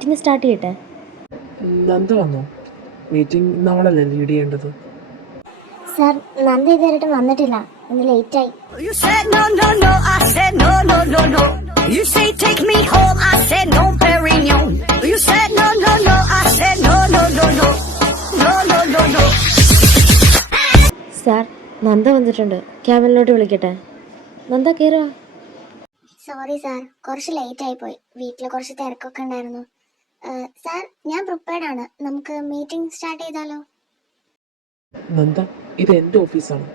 Meeting start ചെയ്യട്ടെ? നന്ദ വന്നോ? Meeting നാളല്ലേ lead ചെയ്യേണ്ടത്? സാർ, നന്ദ ഇതുവരെയായിട്ടും വന്നിട്ടില്ല. ഇന്ന് ലേറ്റായി. You said no, no, no, I said no, no, no, no. You say take me home, I said no, Perignon. You said no, no, no, I said no, no, no, no. No, no, no, no. Sir, Nanda വന്നിട്ടുണ്ട്. ക്യാബിനിലോട്ട് വിളിക്കട്ടെ? നന്ദ കയറുക. Sorry sir, കുറച്ച് ലേറ്റായി പോയി. വീട്ടിൽ കുറച്ച് തിരക്കൊക്കെ ഉണ്ടായിരുന്നു. സാർ, ഞാൻ പ്രിപ്പയർഡ് ആണ്. നമുക്ക് മീറ്റിംഗ് സ്റ്റാർട്ട് ചെയ്താലോ? നന്ദ, ഇത് എൻ്റെ ഓഫീസാണ്.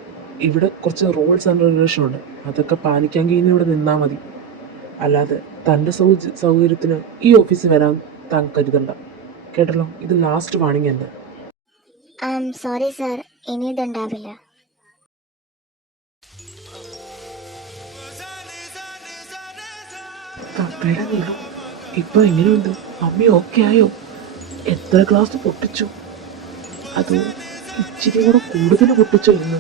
ഇവിടെ കുറച്ച് റൂൾസ് ആൻഡ് റെഗുലേഷൻ ഉണ്ട്. അതൊക്കെ പാലിക്കാൻ കഴിഞ്ഞ് ഇവിടെ നിന്നാൽ മതി. അല്ലാതെ തൻ്റെ സൗകര്യത്തിന് ഈ ഓഫീസിൽ വരാൻ താൻ കരുതണ്ട. കേട്ടല്ലോ, ഇത് ലാസ്റ്റ് വാണിംഗ് എൻ്റെ. സോറി സാർ, ഇനി ഇതുണ്ടാവില്ല. ഇപ്പൊ എങ്ങനെയുണ്ട്? അമ്മ ഓക്കെ ആയോ? എത്ര ഗ്ലാസ് പൊട്ടിച്ചു? അത് ഇച്ചിരി കൂടെ കൂടുതൽ പൊട്ടിച്ചോ ഇന്ന്?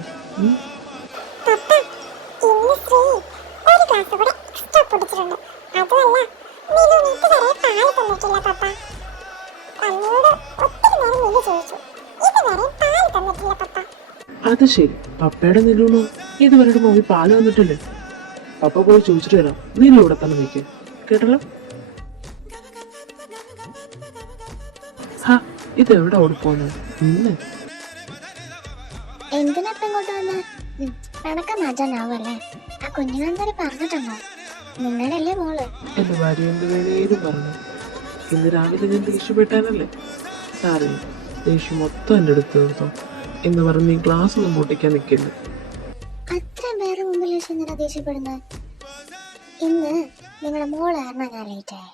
അത് ശരി, പപ്പയുടെ നിലൂണോ ഇതുവരെ മമ്മി പാല് വന്നിട്ടില്ലേ? പപ്പ പോയി ചോദിച്ചിട്ട് വരാം. നീ ഇവിടെ തന്നെ നിൽക്കേ. കേട്ടല്ലോ? ഇതെവിടെ ഓടിപ്പോന്നു? എന്തിനാ ഇങ്ങോട്ട് വന്ന് കണക്കം മാറ്റാനാവല്ലേ? ആ കുഞ്ഞുനന്ദരി പറഞ്ഞിട്ടുണ്ടോ? നിങ്ങളുടെയല്ലേ മോള്? എന്റെ ഭാര്യ എന്ത് വേണേലും പറഞ്ഞു. ഇന്ന് രാവിലെ ഞാൻ ദേഷ്യപ്പെട്ടാനല്ലേ? സാറേ, ദേഷ്യം മൊത്തം എൻ്റെ അടുത്ത് നിർത്തോ എന്ന് പറഞ്ഞ് നീ ക്ലാസ് ഒന്നും പൊട്ടിക്കാൻ നിൽക്കില്ല. അത്രയും പേരുടെ മുമ്പിൽ വെച്ച് ദേഷ്യപ്പെടുന്നത്? ഇന്ന് നിങ്ങളുടെ മോള് കാരണം ഞാൻ ലേറ്റ് ആയി.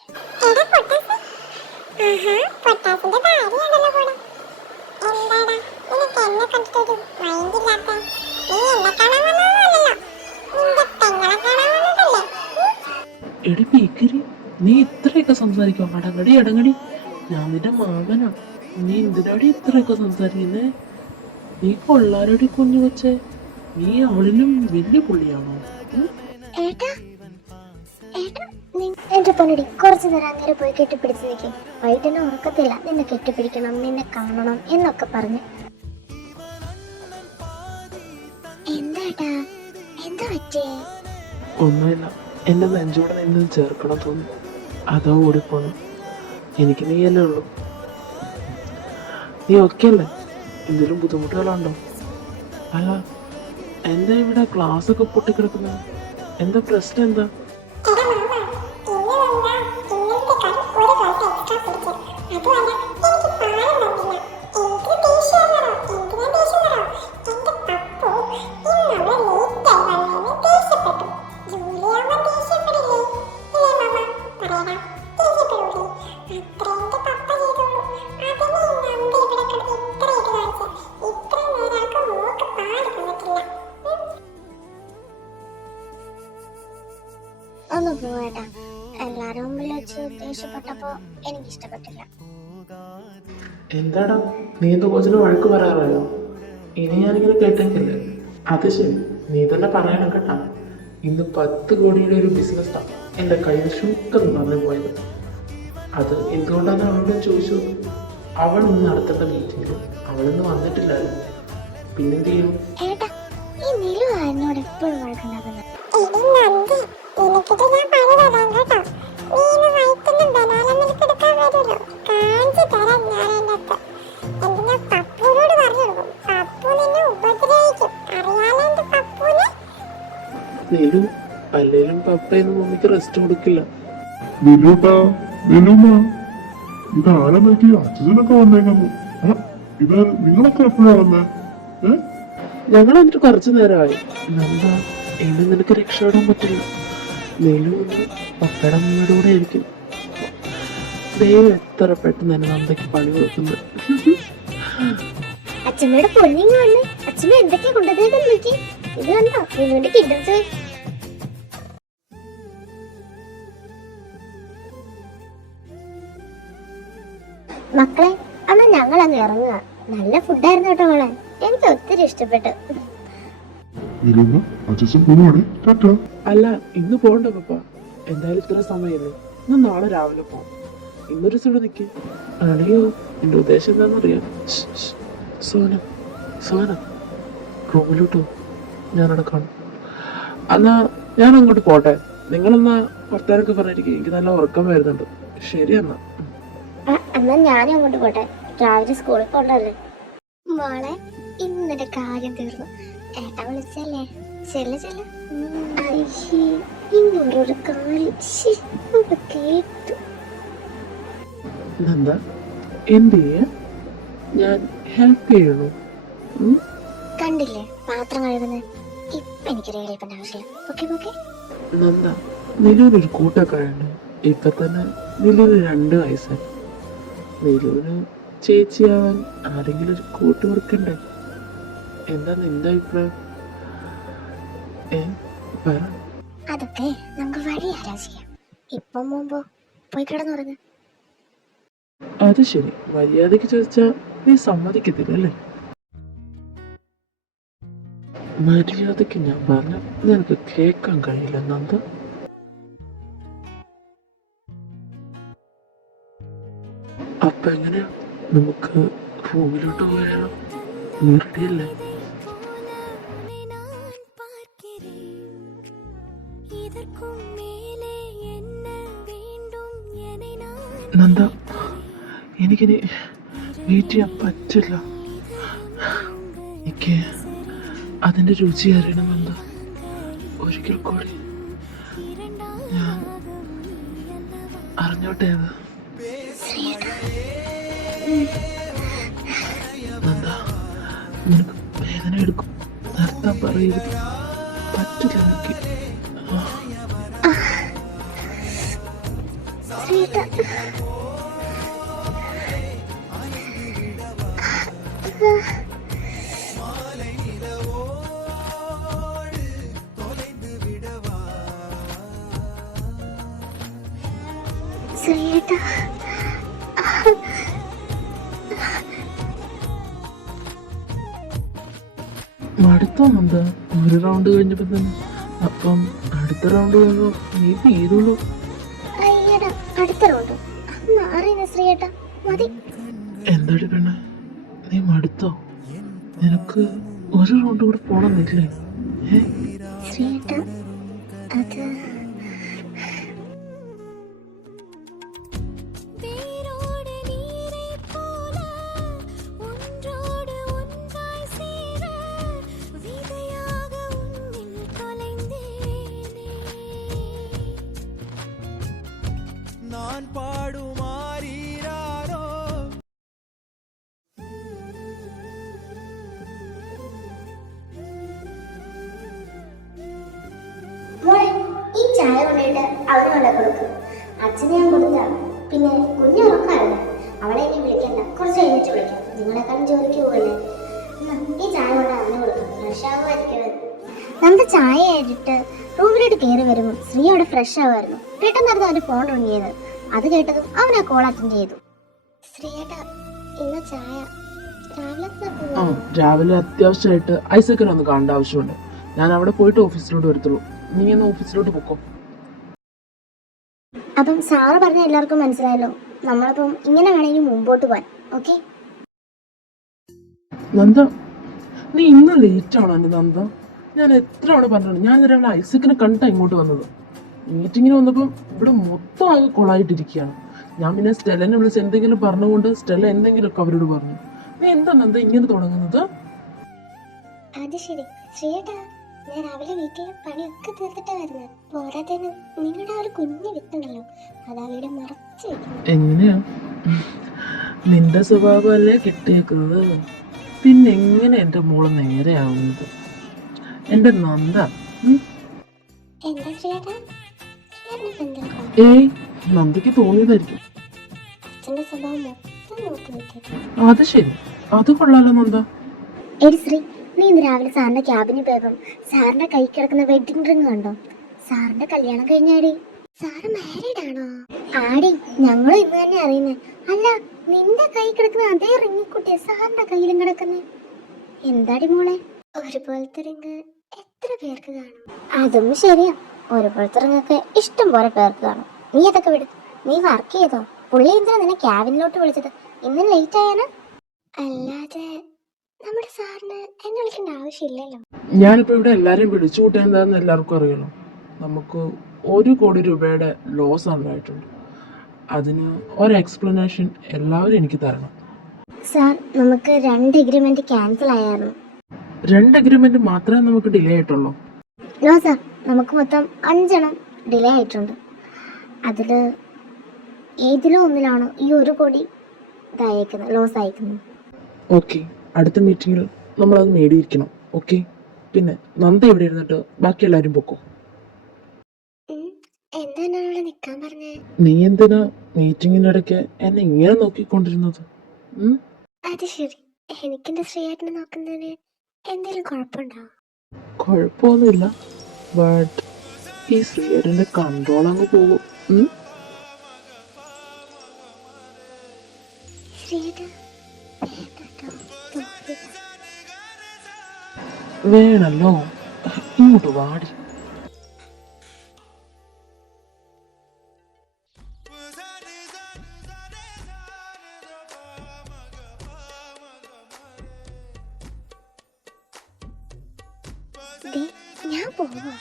എടി പീക്കരി, നീ ഇത്രയൊക്കെ സംസാരിക്കോ? അടങ്ങടി അടങ്ങടി, ഞാൻ നിന്റെ മാമനാ. നീ എന്തിനാടി ഇത്രയൊക്കെ സംസാരിക്കുന്നേ? നീ കൊള്ളാരടി കുഞ്ഞു വെച്ചേ. നീ അവളിലും വലിയ പുള്ളിയാണോ? എന്റെ പൊന്നടി, കുറച്ചു നേരം അങ്ങനെ പോയി കെട്ടിപ്പിടിച്ച് നിൽക്കേ. വൈകിട്ട് ഉറക്കത്തില്ല. നിന്നെ കെട്ടിപ്പിടിക്കണം, നിന്നെ കാണണം എന്നൊക്കെ പറഞ്ഞ്. എന്താ എന്താ പറ്റേ? ഒന്നുമില്ല, എന്റെ നെഞ്ചോടെ നിന്ന് ചേർക്കണം തോന്നുന്നു. അതോ ഓടിപ്പോന്നു. എനിക്ക് നീയല്ലേ ഉള്ളൂ. നീ ഓക്കെ അല്ലേ? എന്തെങ്കിലും ബുദ്ധിമുട്ടുകളുണ്ടോ? അല്ല, എന്താ ഇവിടെ ക്ലാസ് ഒക്കെ പൊട്ടിക്കിടക്കുന്നത്? എന്താ പ്രശ്നം? എന്താ? ഒന്ന് പോവേട്ടാ. എല്ലാരും മുമ്പിൽ വെച്ച് ദേഷ്യപ്പെട്ടപ്പോ എനിക്ക് ഇഷ്ടപ്പെട്ടില്ല. എന്താടാ, നീ എന്റെ കോച്ചിന് വഴക്ക് പറയാറായോ? ഇനി ഞാനിങ്ങനെ കേട്ടേക്കില്ലേ? അത് ശരി, നീ തന്നെ പറയണം കേട്ടാ. ഇന്ന് 10 കോടിയുടെ ഒരു ബിസിനസ്സാണ് എൻ്റെ കയ്യിൽ ശുക്കം പറഞ്ഞു പോയത്. അത് എന്തുകൊണ്ടാണ് അവളോട് ചോദിച്ചു. അവൾ ഇന്ന് നടത്തേണ്ട മീറ്റിംഗിൽ അവളിന്ന് വന്നിട്ടില്ലായിരുന്നു. പിന്നെന്ത് ചെയ്യും? നീലു, അല്ലേലും പപ്പയൊന്നും മമ്മിക്ക് റെസ്റ്റ് കൊടുക്കില്ല. ഇതാരാക്കി അച്ഛനൊക്കെ വന്നേക്കുന്നു? ഇത് നിങ്ങളൊക്കെ എപ്പോഴാ വന്നേ? ഞങ്ങൾ എന്നിട്ട് കുറച്ചു നേരമായി. എന്താ, ഇനി നിനക്ക് രക്ഷപ്പെടാൻ പറ്റില്ല. നീലു ഒന്ന് പപ്പയുടെ അമ്മയുടെ കൂടെ ആയിരിക്കും. ദൈവം എത്ര പെട്ടെന്ന് തന്നെ നന്ദയ്ക്ക് പണി കൊടുക്കുന്നത്. അച്ഛമ്മയുടെ പൊന്നിങ് വന്ന് അച്ഛമ്മ എന്തൊക്കെയാ കൊണ്ടുവന്നേന്ന് നോക്കി. ഇത് കണ്ടോ നിങ്ങളുടെ കിഡ്സ്? മക്കളെ, അമ്മ ഞങ്ങളങ്ങ് ഇറങ്ങുക. നല്ല ഫുഡായിരുന്നു കേട്ടോ മോളെ, എനിക്ക് ഒത്തിരി ഇഷ്ടപ്പെട്ടു. അല്ല, ഇന്ന് പോകണ്ട പപ്പ. എന്തായാലും ഇത്ര സമയല്ലേ, ഇന്ന് നാളെ രാവിലെ പോകാം. ഇന്നൊരു ദിവസം ഇവിടെ നിൽക്കും. അളിയോ എൻ്റെ ഉദ്ദേശം എന്താണെന്നറിയാം. സോന സോന റൂമിലോട്ടോ ഞാനവിടെ കാണും. എന്നാ ഞാൻ അങ്ങോട്ട് പോട്ടെ. നിങ്ങളെന്നാ വർത്താനൊക്കെ പറഞ്ഞിരിക്കും. എനിക്ക് നല്ല ഉറക്കം വരുന്നുണ്ട്. ശരി എന്നാ. എന്നാ ഞാനും അങ്ങോട്ട് പോട്ടെ, രാവിലെ സ്കൂളിൽ പോകണ്ടല്ലേ. മോളെ ഇന്നൊരു കാര്യം തീർന്നു. ഏട്ടാ വിളിച്ചല്ലേ? ചെല്ല ചെല്ല. ഇന്നൊരു കാര്യം കേട്ടു. എന്താ എന്ത് ചെയ്യാ? ഞാൻ ഹെൽപ്പ് ചെയ്യണോ? കണ്ടില്ലേ പാത്രം കഴുകുന്നത്? ഇപ്പൊ എനിക്കൊരു ഹെൽപ്പിന്റെ ആവശ്യമില്ല. Okay okay. നന്ദ, നിലവിലൊരു കൂട്ടൊക്കെ ഉണ്ട്. ഇപ്പൊ തന്നെ നിലവിൽ 2 വയസ്സായി. നിലവിന് ചേച്ചിയാവാൻ ആരെങ്കിലും ഒരു കൂട്ട് കൊടുക്കണ്ടേ? എന്താ നിന്റെ അഭിപ്രായം? പറ. അതൊക്കെ നമുക്ക് വഴി ആലോചിക്കാം. ഇപ്പം മുമ്പോ പോയി കിടന്നുറങ്ങ. അത് ശരി, മര്യാദക്ക് ചോദിച്ചാ നീ സമ്മതിക്കത്തില്ലല്ലേ? മര്യാദക്ക് ഞാൻ പറഞ്ഞ നിനക്ക് കേൾക്കാൻ കഴിയില്ല നന്ദ. അപ്പൊ എങ്ങനെയാ, നമുക്ക് റൂമിലോട്ട് പോയാലോ? നീ റെഡിയല്ലേ? നന്ദ, എനിക്കിനി വെയിറ്റ് ചെയ്യാൻ പറ്റില്ല. എനിക്ക് അതിൻ്റെ രുചി അറിയണം നന്ദ. ഒരിക്കൽ കൂടി ഞാൻ അറിഞ്ഞോട്ടെ അത്. നന്ദ, നിനക്ക് വേദന എടുക്കും. നിർത്താൻ പറയരുത്. പറ്റില്ല എനിക്ക്. ശ്രീയേട്ടാ, മടുത്തോ നന്ദ? ഒരു റൗണ്ട് കഴിഞ്ഞപ്പോ തന്നെ. അപ്പം അടുത്ത റൗണ്ട് കഴിയുമ്പോ നീ ചെയ്തോളൂ. അയ്യടാ, അടുത്ത റൗണ്ടോ? മാറിയ ശ്രീയേട്ടാ, മതി. എന്താടി പെണ്ണെ, നീ മടുത്തോ? നിനക്ക് ഒരു റൗണ്ട് കൂടെ പോണമെന്നില്ലേ? ശ്രീയേട്ടാ, അത് நான் பாடுமாறீராரோ. മോളെ, ഈ ചായ കൊണ്ടിട്ട് അവന് കൊണ്ട കൊടുക്കും. അച്ഛനെ ഞാൻ കൊടുത്താണ്. പിന്നെ കുഞ്ഞു ഉറക്കാറില്ല. അവളെ ഇനി വിളിക്കണ്ട, കുറച്ച് കഴിഞ്ഞിട്ട് വിളിക്കാം. നിങ്ങളെക്കാളും ജോലിക്ക് പോകല്ലേ. ഈ ചായ കൊണ്ട് അവന് കൊടുക്കും. ഫ്രഷ് ആകുമായിരിക്കും. നമുക്ക് ചായ ആയിട്ട് റൂമിലോട്ട് കയറി വരുമ്പോൾ ശ്രീ അവിടെ ഫ്രഷ് ആവുമായിരുന്നു. പെട്ടെന്നായിരുന്നു അവന്റെ ഫോൺ റിങ് ചെയ്തത്. അത് കേട്ടതും അവൻ ആ കോൾ അറ്റൻഡ് ചെയ്തു. ശ്രീയേട്ടാ, ഇന്ന് ചായ രാവിലെ അത്യാവശ്യമായിട്ട് ഐസക്കിനെ ഒന്ന് കാണേണ്ട ആവശ്യമുണ്ട്. ഞാൻ അവിടെ പോയിട്ട് ഓഫീസിലോട്ട് വരത്തുള്ളൂ. നീ ഒന്ന് ഓഫീസിലോട്ട് പൊക്കോ. അപ്പം സാറ് പറഞ്ഞ എല്ലാവർക്കും മനസ്സിലായല്ലോ. നമ്മളിപ്പം ഇങ്ങനെ വേണമെങ്കിൽ മുമ്പോട്ട് പോവാൻ. ഓക്കെ നന്ദ, നീ ഇന്ന് ലേറ്റ് ആണോ എൻ്റെ നന്ദ? ഞാൻ എത്ര തവണ പറഞ്ഞിട്ടുണ്ട്. ഞാൻ രാവിലെ ഐസക്കിനെ കണ്ടാ ഇങ്ങോട്ട് വന്നത്. മീറ്റിങ്ങിന് വന്നപ്പം ഇവിടെ മൊത്തം ആകെ കൊളായിട്ടിരിക്കുകയാണ്. ഞാൻ പിന്നെ സ്റ്റെല്ലനെ വിളിച്ച് എന്തെങ്കിലും പറഞ്ഞുകൊണ്ട് സ്റ്റെല്ല എന്തെങ്കിലുമൊക്കെ അവരോട് പറഞ്ഞു. നീ എന്താ നന്ദ ഇങ്ങനെ തുടങ്ങുന്നത്? അത് ശരി ശ്രീയേട്ടാ, ഞാൻ രാവിലെ വീട്ടിൽ പണിയൊക്കെ തീർത്തിട്ടാ വരുന്നത്. പോരാത്തതിന് നിങ്ങളുടെ ആ ഒരു കുഞ്ഞു വിത്തുണ്ടല്ലോ, അതാ വീട് മറച്ചു വെക്കുന്നത്. എങ്ങനെയാ? നിന്റെ സ്വഭാവമല്ലേ കിട്ടിയേക്കുന്നത്. പിന്നെ എങ്ങനെ എൻ്റെ മോള് നേരെയാവുന്നത്? എൻ്റെ നന്ദ. എന്താ ശ്രീയേട്ടാ? ഏയ്, നന്ദയ്ക്ക് തോന്നിയതായിരിക്കും. അച്ഛന്റെ സ്വഭാവം മൊത്തം നോക്കി വെച്ചേക്കാം. അത് ശരി, അത് കൊള്ളാലോ നന്ദ. എടി ശ്രീ, നീ ഇന്ന് രാവിലെ സാറിന്റെ ക്യാബിന് പോയപ്പം സാറിന്റെ കൈ കിടക്കുന്ന വെഡിങ് റിംഗ് കണ്ടോ? സാറിന്റെ കല്യാണം കഴിഞ്ഞാടി. സാറ് മാരീഡ് ആണോ? ആടി, ഞങ്ങളും ഇന്ന് തന്നെ അറിയുന്നേ. അല്ല, നിന്റെ കൈ കിടക്കുന്ന അതേ റിങ്ങിക്കുട്ടിയെ സാറിന്റെ കയ്യിലും കിടക്കുന്നേ. എന്താടി മോളെ, ഒരുപോലത്തെ റിങ് എത്ര പേർക്ക് കാണും? അതും ശരിയാ, ഒരുപോലത്തെ റിങ്ങൊക്കെ ഇഷ്ടം പോലെ പേർക്ക് കാണും. നീ അതൊക്കെ വിട്, നീ വർക്ക് ചെയ്തോ. പുള്ളി എന്തിനാ നിന്നെ ക്യാബിനിലോട്ട് വിളിച്ചത്? ഇന്നും ലേറ്റ് ആയാനാ? അല്ലാതെ നമ്മുടെ സാറിന് എന്നെ വിളിക്കേണ്ട ആവശ്യമില്ലല്ലോ. ഞാനിപ്പോൾ ഇവിടെ എല്ലാവരെയും വിളിച്ചു കൂട്ടാൻ എന്താണെന്ന് എല്ലാവർക്കും അറിയണം. നമുക്ക് 1 കോടി രൂപയുടെ ലോസ് ഉണ്ടായിട്ടുണ്ട്. അതിന് ഒരു എക്സ്പ്ലനേഷൻ എല്ലാവരും എനിക്ക് തരണം. സാർ, നമുക്ക് 2 എഗ്രിമെന്റ് ക്യാൻസൽ ആയിരുന്നു. 2 എഗ്രിമെന്റ് മാത്രമേ നമുക്ക് ഡിലേ ആയിട്ടുള്ളൂ. നോ സാർ, നമുക്ക് മൊത്തം 5 എണ്ണം ഡിലേ ആയിട്ടുണ്ട്. അതിൽ ഏതിലോ ഒന്നിലാണ് ഈ 1 കോടി ഇതായേക്കുന്നത്, ലോസ് അയക്കുന്നത്. ഓക്കെ, അടുത്ത മീറ്റിങ്ങിൽ നമ്മളത് നേടിയിരിക്കണം. ഓക്കെ, പിന്നെ നന്ദ ഇവിടെ ഇരുന്നിട്ട് ബാക്കി എല്ലാവരും പൊക്കോ. എന്താ എന്നോട് നിൽക്കാൻ പറഞ്ഞേ? നീ എന്തിനാ മീറ്റിങ്ങിൻ്റെ ഇടയ്ക്ക് എന്നെ ഇങ്ങനെ നോക്കിക്കൊണ്ടിരുന്നത്? അത് ശരി, എനിക്കെന്റെ ശ്രീയേട്ടനെ നോക്കുന്നതിന് എന്തെങ്കിലും കുഴപ്പമുണ്ടോ? കുഴപ്പമൊന്നുമില്ല, ബട്ട് ഈ ശ്രീയേട്ടൻ്റെ കൺട്രോൾ അങ്ങ് പോകും. വേണല്ലോ, ഇങ്ങോട്ട് വാടി. ഞാൻ പോവാ.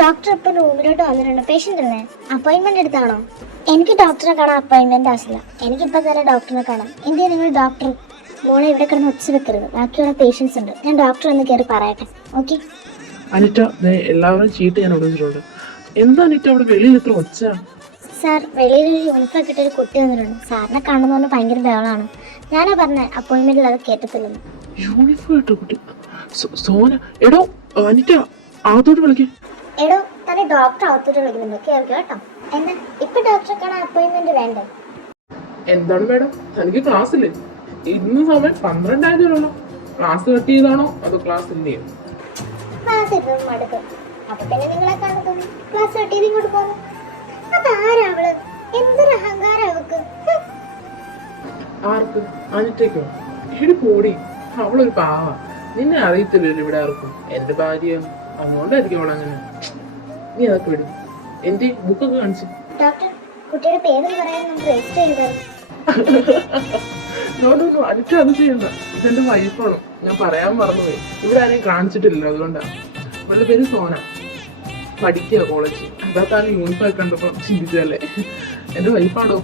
ഡോക്ടർ ഇപ്പൊ റൂമിലോട്ട് വന്നിട്ടുണ്ട്. പേഷ്യന്റ് അല്ലേ? അപ്പോയിന്റ്മെന്റ് എടുത്താണോ? എനിക്ക് ഡോക്ടറെ കാണാൻ അപ്പോയിന്റ്മെന്റ് ആവശ്യമില്ല. എനിക്കിപ്പോ തന്നെ ഡോക്ടറിനെ കാണാം. എന്തിനാ നിങ്ങൾ ഡോക്ടർ? മോളെ ഇവിടെ കിടന്ന് ഒച്ച വെക്കരുത്, ബാക്കിയുള്ള പേഷ്യൻസ് ഉണ്ട്. ഞാൻ ഡോക്ടർ എന്ന് കയറി പറയട്ടെ. ഓക്കെ അനിറ്റ, എല്ലാവരും ചീട്ട് ഞാൻ വിളിച്ചിട്ടുണ്ട്. എന്താ അനിറ്റ അവിടെ വെളിയിൽ ഇത്ര ഒച്ച? സാർ, വെളിയിൽ ഒരു യൂണിഫോം ഇട്ടൊരു കുട്ടി വന്നിട്ടുണ്ട്. സാറിനെ കാണുന്നതുകൊണ്ട് ഭയങ്കര ബഹളമാണ്. ഞാനാ പറഞ്ഞ അപ്പോയിന്റ്മെന്റിൽ അത് കേട്ടത്തില്ലെന്ന്. യൂണിഫോം ഇട്ട കുട്ടി? സോന, എടോ അനിറ്റ അകത്തോട്ട് വിളിക്കേ. എടോ, തന്നെ ഡോക്ടർ അകത്തോട്ട് വിളിക്കുന്നുണ്ട്, കേൾക്കുക കേട്ടോ. എന്താ ഇപ്പൊ ഡോക്ടറെ കാണാൻ അപ്പോയിന്റ്മെന്റ് വേണ്ടേ? എന്താണ് മേഡം, തനിക്ക് ക്ലാസ് ഇല്ലേ? ഇന്ന് സമയം 12 ആയതുള്ളൂ. ക്ലാസ് കട്ട് ചെയ്താണോ അതോ ക്ലാസ് ഇല്ലയോ? ക്ലാസ് ഇരുന്ന് മടുക്കും. അപ്പൊ പിന്നെ നിങ്ങളെ കാണുന്നു ക്ലാസ് കട്ട് ചെയ്ത് ഇങ്ങോട്ട് പോകുന്നു. അതാരാവള്? എന്തൊരു അഹങ്കാരം അവക്ക്. ആർക്ക്? അനിറ്റയ്ക്കോ? എടി പോടി, അവളൊരു പാവ. നിന്നെ അറിയത്തില്ലല്ലോ ഇവിടെ ആർക്കും. എന്റെ ഭാര്യ, അതുകൊണ്ടായിരിക്കും അവളങ്ങനെ. നീ അതൊക്കെ വിടും. എന്റെ ബുക്കൊക്കെ കാണിച്ചു. ഡോക്ടർ, കുട്ടിയുടെ പേര് പറയാൻ നമുക്ക് രജിസ്റ്റർ ചെയ്തായിരുന്നു. അനിറ്റ അത് ചെയ്യണ്ട, ഇതെന്റെ വൈഫാണ്. ഞാൻ പറയാൻ മറന്നുപോയി. ഇവിടെ ആരെയും കാണിച്ചിട്ടില്ലല്ലോ, അതുകൊണ്ടാണ്. അവളുടെ പേര് സോന, പഠിക്കുക കോളേജ്. അതാ താൻ യൂണിഫോം ഒക്കെ കണ്ടപ്പോ ചിന്തിച്ചല്ലേ. എന്റെ വൈഫാണോ?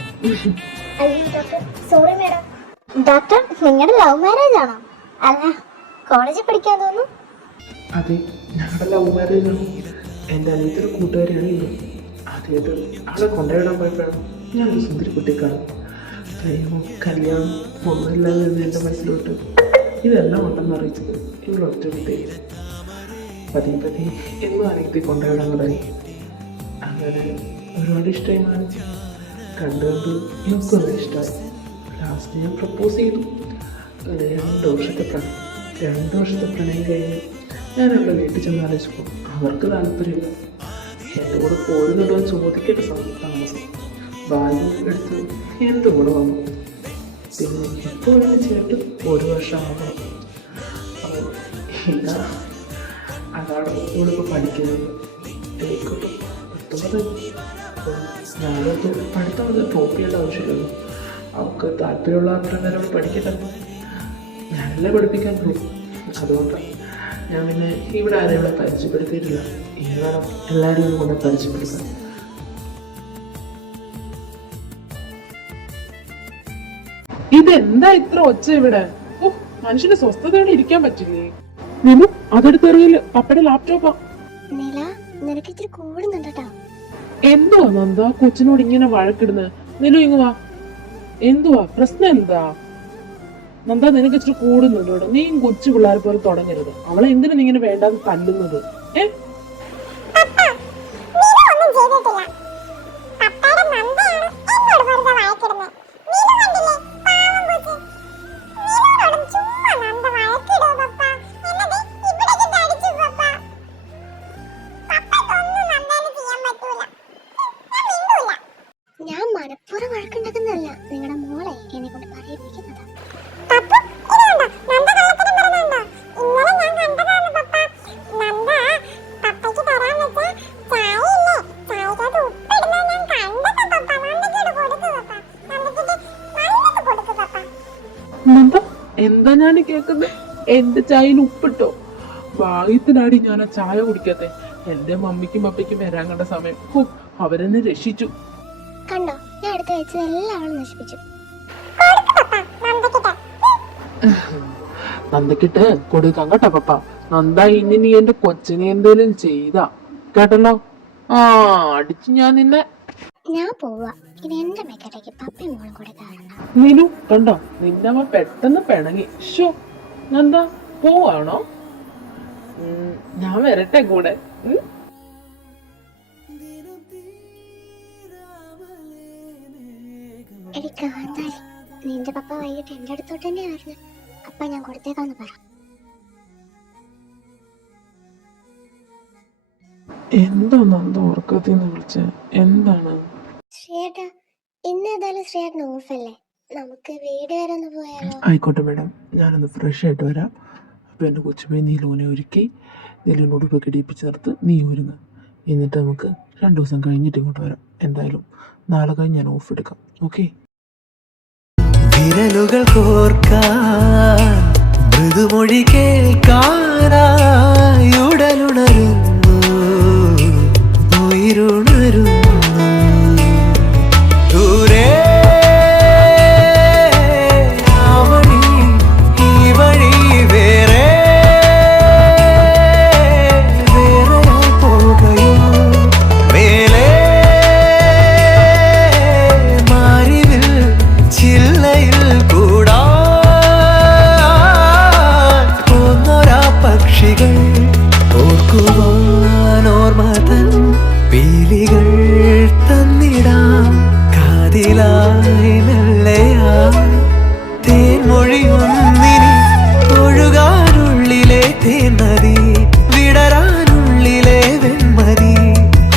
അയ്യോ ഡോക്ടർ, സോറി മാഡം. ഡോക്ടർ, നിങ്ങളുടെ ലവ് മാരേജ് ആണോ? അല്ല, കോളേജിൽ പഠിക്കാൻ തോന്നുന്നു. അതെ, ഞങ്ങളുടെ ലവ് മാരേജ് ആണ്. എൻ്റെ അനിയത്തൊരു കൂട്ടുകാരിയാണ് ഇത്. ആദ്യമായിട്ട് അവളെ കൊണ്ടുപോയിടാൻ പോയപ്പോഴാണ് ഞാനൊരു സുന്ദരി കുട്ടിക്കാണ്. പ്രേമം, കല്യാണം ഒന്നുമില്ലാതെ എൻ്റെ മനസ്സിലോട്ട് ഇതെല്ലാം ഉണ്ടെന്ന് അറിയിച്ചത് ഇവളൊറ്റ കുട്ടിയായി. പതിയെ എന്നും അനിയത്തി കൊണ്ടുപോയിടാൻ തുടങ്ങി. അങ്ങനെ ഒരുപാട് ഇഷ്ടമായി കാണിച്ചു. കണ്ട് എനിക്കൊന്നും ഇഷ്ടമായി. ലാസ്റ്റ് ഞാൻ പ്രപ്പോസ് ചെയ്തു. അങ്ങനെ 2 വർഷത്തെ പ്രണയം കഴിഞ്ഞ് ഞാൻ അവളെ വീട്ടിൽ ചെന്ന് ആലോചിക്കും. അവർക്ക് താല്പര്യമില്ല. എൻ്റെ കൂടെ പോരുന്നുണ്ടോ എന്ന് ചോദിക്കേണ്ട താമസം. ബാഗ് എടുത്ത് എൻ്റെ കൂടെ വന്നു. പിന്നെ ഇപ്പോൾ ചേർത്ത് 1 വർഷം ആകണം. ഇല്ല, അതാണ് ഇവളിപ്പോൾ പഠിക്കുന്നത്. എനിക്കൊട്ട് 19. ഞാനത് പഠിത്തം ഡ്രോപ്പ് ചെയ്യേണ്ട ആവശ്യമില്ലല്ലോ. അവൾക്ക് താല്പര്യമുള്ള അത്ര നേരം പഠിക്കട്ടെ. ഞാനല്ലേ പഠിപ്പിക്കാൻ പോകും. അതുകൊണ്ടാണ് ഞാൻ പിന്നെ ഇവിടെ ആരെയും ഇവിടെ പരിചയപ്പെടുത്തിയിട്ടില്ല. ഇനി വേണം എല്ലാവരെയും കൊണ്ട് പരിചയപ്പെടുത്താൻ. ഇതെന്താ ഇത്ര ഒച്ച ഇവിടെ? മനുഷ്യന് സ്വസ്ഥതയോടെ ഇരിക്കാൻ പറ്റില്ലേ? നിന്നു അതെടുത്തെറിയില്ല, പപ്പയുടെ ലാപ്ടോപ്പാ. നിനക്ക് ഇത്തിരി കൂടുന്നുണ്ടോ? എന്തുവാ നന്ദ കൊച്ചിനോട് ഇങ്ങനെ വഴക്കിടുന്നത്? നിലു ഇങ്ങ് വാ. എന്തുവാ പ്രശ്നം? എന്താ നന്ദ, നിനക്ക് ഇച്ചിരി കൂടുന്നുണ്ടോ? നീ കൊച്ചു പിള്ളേരെ പോലെ തുടങ്ങരുത്. അവളെ എന്തിനാ നീ ഇങ്ങനെ വേണ്ടാന്ന് തല്ലുന്നത്? ഞാൻ മനഃപൂർവ്വം വഴക്കുണ്ടാക്കുന്നതല്ല, നിങ്ങളുടെ മോളെ എന്നെ കൊണ്ട് പറയിപ്പിക്കുന്നതാ. ഞാൻ കേൾക്കുന്നത്? എന്റെ ചായയിൽ ഉപ്പിട്ടോ? ഭാഗ്യത്തിനാടി ഞാൻ ആ ചായ കുടിക്കാത്തെ. എന്റെ മമ്മിക്കും പപ്പയ്ക്കും വരാൻ കണ്ട സമയം അവരെന്നെ രക്ഷിച്ചു. കണ്ടോ, ഞാൻ എടുത്ത് വെച്ചതെല്ലാം അവൾ നശിപ്പിച്ചു. നന്ദക്കിട്ട് കൊടുക്കാം കേട്ടോ പപ്പ. നന്ദ ഇനി നീ എന്റെ കൊച്ചിനെ എന്തേലും ചെയ്താ കേട്ടല്ലോ. അടിച്ച് ഞാൻ നിന്നെ. ഞാൻ പോവാ. ഇനി എന്റെ മേക്കട്ടേക്ക് പപ്പയും മോളും കൂടെ കാണണം. നീനു കണ്ടോ, നിന്റെ അമ്മ പെട്ടെന്ന് പിണങ്ങി. ഷോ നന്ദ പോവാണോ? ഞാൻ വരട്ടെ കൂടെ. എടി കാന്താരി, നിന്റെ പപ്പ വൈകിട്ട് എന്റെ അടുത്തോട്ട് തന്നെയാ വരുന്നത്. അപ്പ ഞാൻ കൊടുത്തേക്കാന്ന് പറ. എന്താ നന്ദ ഉറക്കത്തിന്ന് വിളിച്ച? എന്താണ്? ശ്രീയേട്ടാ, ഇന്ന് ഏതായാലും ശ്രീയേട്ടന് ഓഫല്ലേ, നമുക്ക് വീട് വരെ ഒന്ന് പോയാലോ? ആയിക്കോട്ടെ മേഡം, ഞാനൊന്ന് ഫ്രഷ് ആയിട്ട് വരാം. അപ്പൊ എന്റെ കൊച്ചുപോയി നീലൂനെ ഒരുക്കി നീലൂനെ ഉടുപ്പൊക്കെ ഇടിപ്പിച്ച് നിർത്ത്. നീ ഒരുങ്ങ. എന്നിട്ട് നമുക്ക് 2 ദിവസം കഴിഞ്ഞിട്ട് ഇങ്ങോട്ട് വരാം. എന്തായാലും നാളെ കഴിഞ്ഞ് ഞാൻ ഓഫ് എടുക്കാം. ഓക്കെ? വിരലുകൾ കോർക്കാൻ മൃദുമൊഴി കേൾക്കാനായി ഉടലുണരുന്നു, ഉയരുണരുന്നു. ദൂരെ ആ വഴി ഈ വഴി വേറെ വേറെയായി പോകുകയോ മേലെ മാറിവിൽ ചില്ലയിൽ കൂടാ പോന്നൊരാ പക്ഷികൾ ഓർക്കുവാൻ ഓർമ്മതൻ പീലികൾ തന്നിടാം കാതിലായി മെല്ലയാ തേൻമൊഴിയൊന്നിനി ഒഴുകാനുള്ളിലെ തേൻമതി വിടരാനുള്ളിലെ വെൺമതി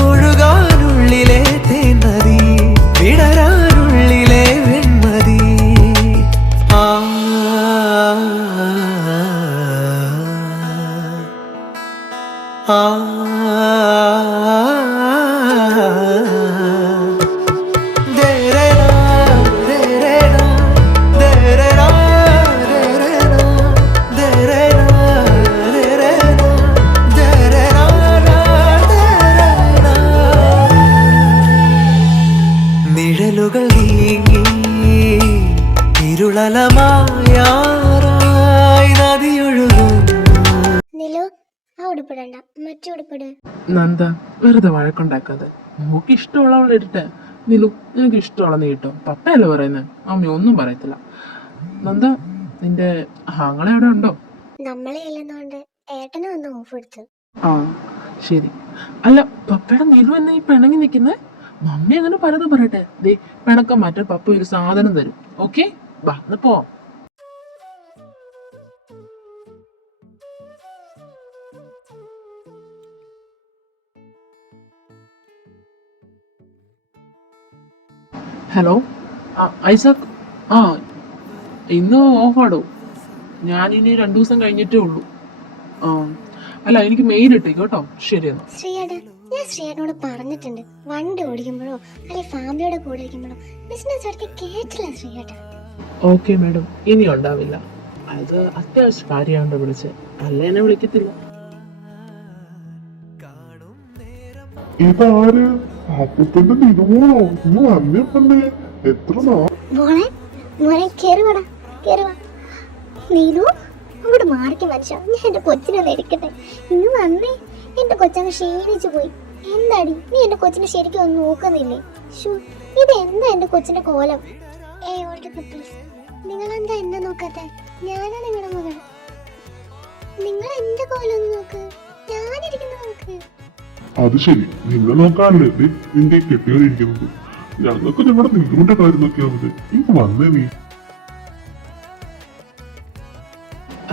ഒഴുകാനുള്ളിലെ തേൻമതി വിടരാനുള്ളിലെ വെൺമതി. ആ ആ നിഴലുകൾ നീങ്ങി ഇരുളലമായാറായി നദിയൊഴുകുന്നു. നിലു, ആ ഉടുപ്പിടണ്ട, മറ്റു ഉടുപ്പിട്. നന്ദ വെറുതെ വഴക്കുണ്ടാക്കാതെ. മോക്ക് ഇഷ്ടമുള്ള അവളെ ഇട്ടെ. നിലു, നിനക്ക് ഇഷ്ടമുള്ള നീ ഇട്ടോ. പപ്പയല്ലേ പറയുന്നത്, അമ്മ ഒന്നും പറയത്തില്ല. നന്ദ, നിന്റെ ആങ്ങളെ അവിടെ ഉണ്ടോ? നമ്മളെ ഇല്ലെന്നോണ്ട് ഏട്ടനും ഒന്ന് ഓഫ് എടുത്തു. ആ ശരി. അല്ല, പപ്പയുടെ നിലു എന്നെ ഈ പിണങ്ങി നിൽക്കുന്നേ? മമ്മി അങ്ങനെ പലതും പറയട്ടെ. ദേ പിണക്കം മാറ്റാൻ പപ്പ ഒരു സാധനം തരും. ഓക്കെ, ബാ ഒന്ന് പോ. ഹലോ, ഐസക്. ഇന്ന് ഓഫാടോ. ഞാനിനി 2 ദിവസം കഴിഞ്ഞിട്ടേ ഉള്ളൂ. അല്ല, എനിക്ക് മെയിൽ ഇട്ടേക്ക് കേട്ടോ. ശരി എന്നാ. ശ്രീയേട്ടാ, ഞാൻ ശ്രീയേട്ടനോട് പറഞ്ഞിട്ടുണ്ട്, വണ്ടി ഓടിക്കുമ്പോഴോ അല്ലെങ്കിൽ ഫാമിലിയുടെ കൂടെ ഇരിക്കുമ്പോഴോ ബിസിനസ് അടുത്ത് കേട്ടില്ല ശ്രീയേട്ടാ. ഓക്കെ മാഡം, ഇനി ഉണ്ടാവില്ല. അത് അത്യാവശ്യ കാര്യമാണ്ട് വിളിച്ച്, അല്ല എന്നെ വിളിക്കത്തില്ല. ഇതാര്? അപ്പത്തിന്റെ നിരുമോളോ? ഇന്ന് വന്നേ എത്ര മോളെ മോനെ കേറുവാടാ, കേറുവാ. നീനു, അങ്ങോട്ട് മാറിക്ക് മനുഷ്യ. ഞാൻ എന്റെ കൊച്ചിനെ എടുക്കട്ടെ. ഇന്ന് വന്നേ. എന്റെ കൊച്ചങ്ങ് ക്ഷീണിച്ചു പോയി. എന്താടി, നീ എന്റെ കൊച്ചിനെ ശരിക്കും ഒന്ന് നോക്കുന്നില്ലേ? ഇത് എന്താ എന്റെ കൊച്ചിന്റെ കോലം? പ്ലീസ്, നിങ്ങളെന്താ എന്നെ നോക്കാത്തെ? ഞാനാ നിങ്ങളുടെ മകൾ. നിങ്ങൾ എന്റെ കോലം ഒന്ന് നോക്ക്, ഞാനിരിക്കുന്ന നോക്ക്. അത് ശരി, നിന്നെ നോക്കാനല്ലേ നിന്റെ കെട്ടിയവരിക്കുന്നത്. ഞങ്ങൾക്ക് നിങ്ങളുടെ നിങ്ങളുടെ കാര്യം നോക്കിയാൽ മതി. ഇപ്പൊ വന്നേ നീ.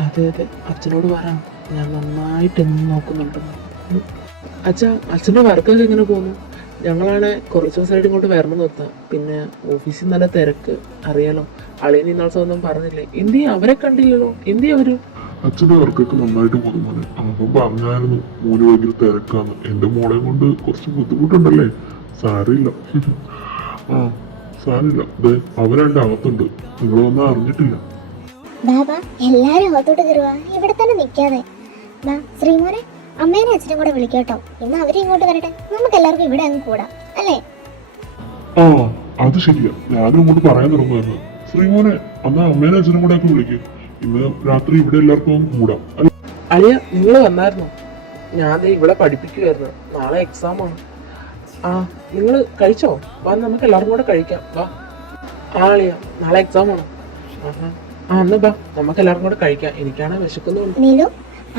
അതെ അതെ, അച്ഛനോട് പറ, ഞാൻ നന്നായിട്ട് എന്നും നോക്കുന്നുണ്ടെന്ന്. അച്ഛൻ്റെ വർക്കൊക്കെ എങ്ങനെ പോകുന്നു? ഞങ്ങളാണ് കുറച്ച് ദിവസമായിട്ട് ഇങ്ങോട്ട് വരണം നിർത്താം. പിന്നെ ഓഫീസിൽ നല്ല തിരക്ക് അറിയാലോ. അളിയൻ ഇന്നാൾസം ഒന്നും പറഞ്ഞില്ലേ? എന്തി അവരെ കണ്ടില്ലല്ലോ. എന്തി അവര്? അച്ഛന്റെ വർക്കൊക്കെ നന്നായിട്ട് പോകുന്നു മോനെ. അപ്പം പറഞ്ഞായിരുന്നു മോന് ഭയങ്കര തിരക്കാന്ന്. എന്റെ മോളെ കൊണ്ട് കുറച്ച് ബുദ്ധിമുട്ടുണ്ടല്ലേ? സാരമില്ല. സാരമില്ല. അവരെന്റെ അകത്തുണ്ട്, നിങ്ങളൊന്നും അറിഞ്ഞിട്ടില്ല. ബാബാ എല്ലാരും അകത്തോട്ട് കയറുക, ഇവിടെ തന്നെ നിൽക്കാതെ. ബാ ശ്രീമോനെ, അമ്മേനെ അച്ഛനും കൂടെ വിളിക്കട്ടോ. ഇന്ന് അവര് ഇങ്ങോട്ട് വരട്ടെ, നമുക്ക് എല്ലാവർക്കും ഇവിടെ അങ്ങ് കൂടാം അല്ലേ? ആ അത് ശരിയാ, ഞാനും അങ്ങോട്ട് പറയാൻ തുടങ്ങുമായിരുന്നു. ശ്രീമോനെ എന്നാ അമ്മേനെ അച്ഛനും കൂടെ ഒക്കെ വിളിക്കും. ഇന്ന് രാത്രി ഇവിടെ എല്ലാവർക്കും കൂടാം. അളിയ നിങ്ങൾ വന്നായിരുന്നോ? ഞാൻ ദേ ഇവിടെ പഠിപ്പിക്കുമായിരുന്നു, നാളെ എക്സാമാണ്. ആ നിങ്ങൾ കഴിച്ചോ? വാ നമുക്ക് എല്ലാവർക്കും കൂടെ കഴിക്കാം. വാ. ആ അളിയ നാളെ എക്സാമാണ്. എന്നാ ബാ നമുക്ക് എല്ലാവർക്കും കൂടെ കഴിക്കാം, എനിക്കാണ് വിശക്കുന്നുണ്ട്. നീലു,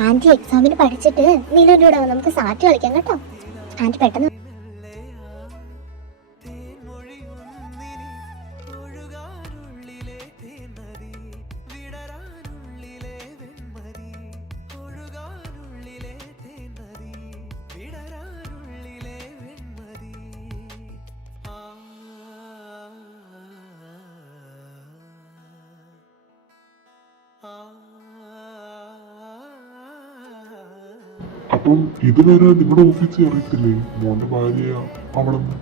ആന്റി എക്സാമിന് പഠിച്ചിട്ട് നീലുവിന്റെ കൂടെ നമുക്ക് സാറ്റ് കളിക്കാം കേട്ടോ. ആന്റി പെട്ടെന്ന് അപ്പം ഇതുവരെ നിങ്ങളുടെ ഓഫീസിൽ അറിയത്തില്ലേ മോന്റെ ഭാര്യ അവിടെന്ന്?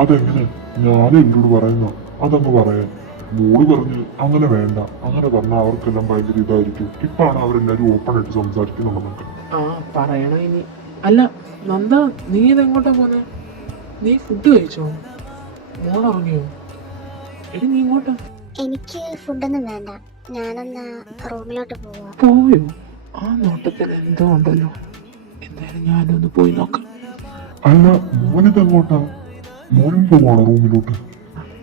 അതെങ്ങനെ? ഞാൻ എന്നോട് പറയുന്ന അതങ്ങ് പറയാം. മോള് പറഞ്ഞ് അങ്ങനെ വേണ്ട, അങ്ങനെ പറഞ്ഞാൽ അവർക്കെല്ലാം ഭയങ്കര ഇതായിരിക്കും. ഇപ്പാണ് അവരെല്ലാരും ഓപ്പൺ ആയിട്ട് സംസാരിക്കുന്നുള്ളത്. ആ പറയണോ ഇനി? അല്ല നന്ദ, നീ ഇതെങ്ങോട്ടാ പോന്നെ? നീ ഫുഡ് കഴിച്ചോ? മോൾ ഉറങ്ങിയോ? എടി നീ ഇങ്ങോട്ടാ? എനിക്ക് ഫുഡൊന്നും വേണ്ട, ഞാനെന്നാ റൂമിലോട്ട് പോവാ. പോയോ? ആ നോട്ടത്തിൽ എന്തോ ഉണ്ടല്ലോ. എന്തായാലും ഞാനൊന്ന് പോയി നോക്കാം. അല്ല മോനിത് എങ്ങോട്ടാ? മോനും പോവാണോ റൂമിലോട്ട്?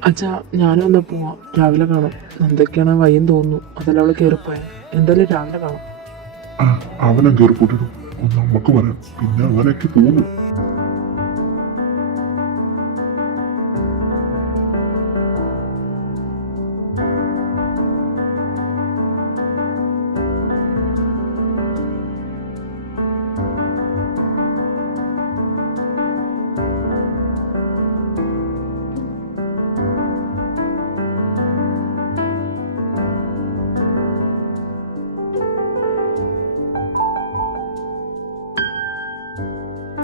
അച്ഛാ ഞാനും ഒന്ന് പോവാം, രാവിലെ കാണാം. എന്തൊക്കെയാണ് വയ്യം തോന്നുന്നു, അതെല്ലാം അവള് കയറിപ്പോയ. എന്തായാലും രാവിലെ കാണാം. അവനെ കയറിപ്പോട്ടിടും, നമുക്ക് വരാം. പിന്നെ അങ്ങനെയൊക്കെ പോകുന്നു.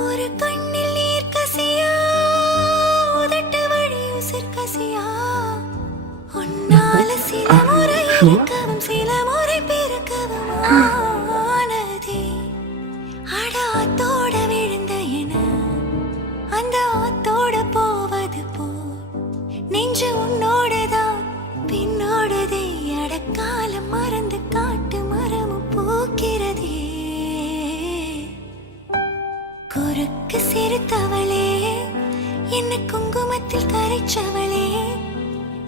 ஒரு கண்ணில் நீர் கசியா உதட்டு வழி உசிர் கசியா உன்னால சில முறை இறக்கவும் சில முறை பிறக்கவும் ஆனதே அட ஆத்தோட விழுந்த என அந்த ஆத்தோட போவது போ நெஞ்சு உன்னோடதான் பின்னோடதே அடக்காலம் மறந்து காட்டு மரமும் பூக்கிறதே குறுக்கு சிரித்தவளே என்ன குங்குமத்தில் கரைச்சவளே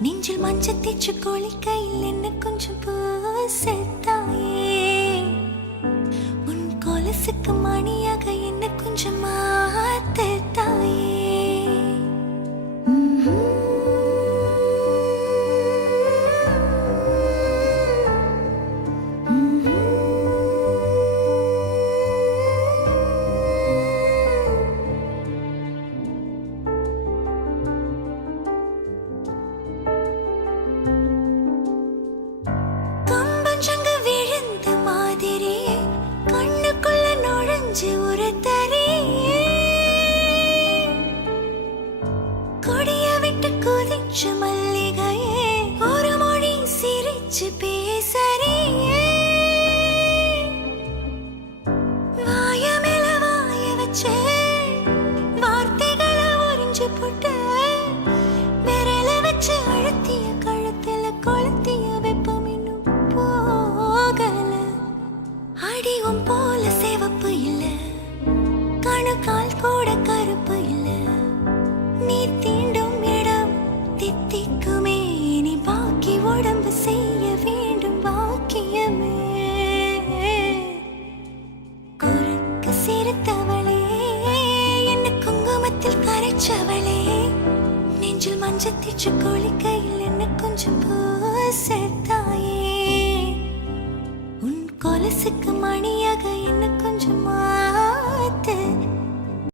நெஞ்சில் மஞ்சள் தேச்சு குளிக்கையில் என்ன கொஞ்சம் பூசத்தாயே உன் கொலுசுக்கு மணியாக என்ன கொஞ்சம் மாத்தத்தாயே கொடிய விட்டு குதிச்சு மல்லிகையே ஒரு மொழி சிரிச்சு பேசறியே வாய மேல வாய வச்சு வார்த்தைகளை உறிஞ்சு போட்டு விரல வச்சு அழுத்திய கழுத்துல கொளுத்திய வெப்பம் இன்னும் போகல அடிவும் போல சிவப்பு இல்ல கணுக்கால் கூட கருப்பு இல்ல நீ தீண்டும் இடம் தித்திக்குமே நீ பாக்கி உடம்பு செய்ய வேண்டும் பாக்கியமே குறுக்கு சிரித்தவளே என்ன குங்குமத்தில் கரைச்சவளே நெஞ்சில் மஞ்சள் தேச்சு குளிக்கையில் என்ன கொஞ்சம் பூசத்தாயே உன் கொலுசுக்கு மணியாக என்ன